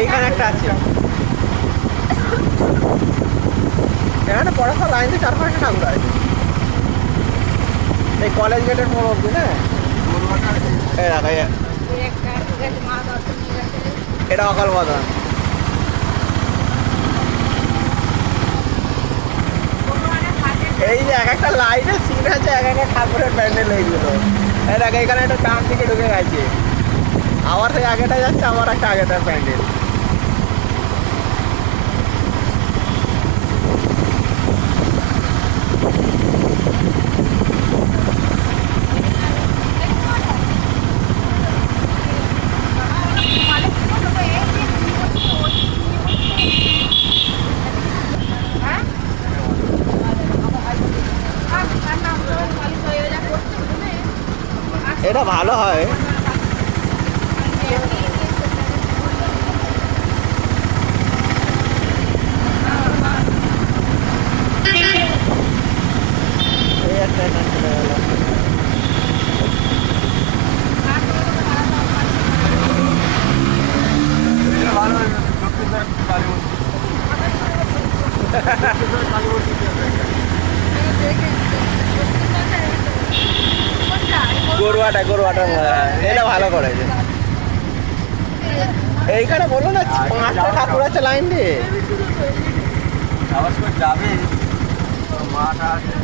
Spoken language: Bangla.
এইখানে একটা আছে, এখানে পড়াশোনা লাইন দিয়ে 4-5টা ঠাকুর আছে এই কলেজ গেটের মোড় অব্দি না। এই দেখো এটা অকাল বাদন। এই যে এক একটা লাইনের সিন আছে, এক একটা ঠাকুরের প্যান্ডেল এইগুলো। এই দেখ এখানে একটা ডান দিকে ঢুকে গেছে, আবার সেই আগেটা যাচ্ছে, আবার একটা আগেটার প্যান্ডেল। এটা ভালো হয়। এই একটা এখানে চলে গেল। গরুয়াটার মজা, এটা ভালো করেছে। এইখানে বললো না 5টা ঠাকুর আছে লাইন দিয়ে যাবে মাঠ আছে।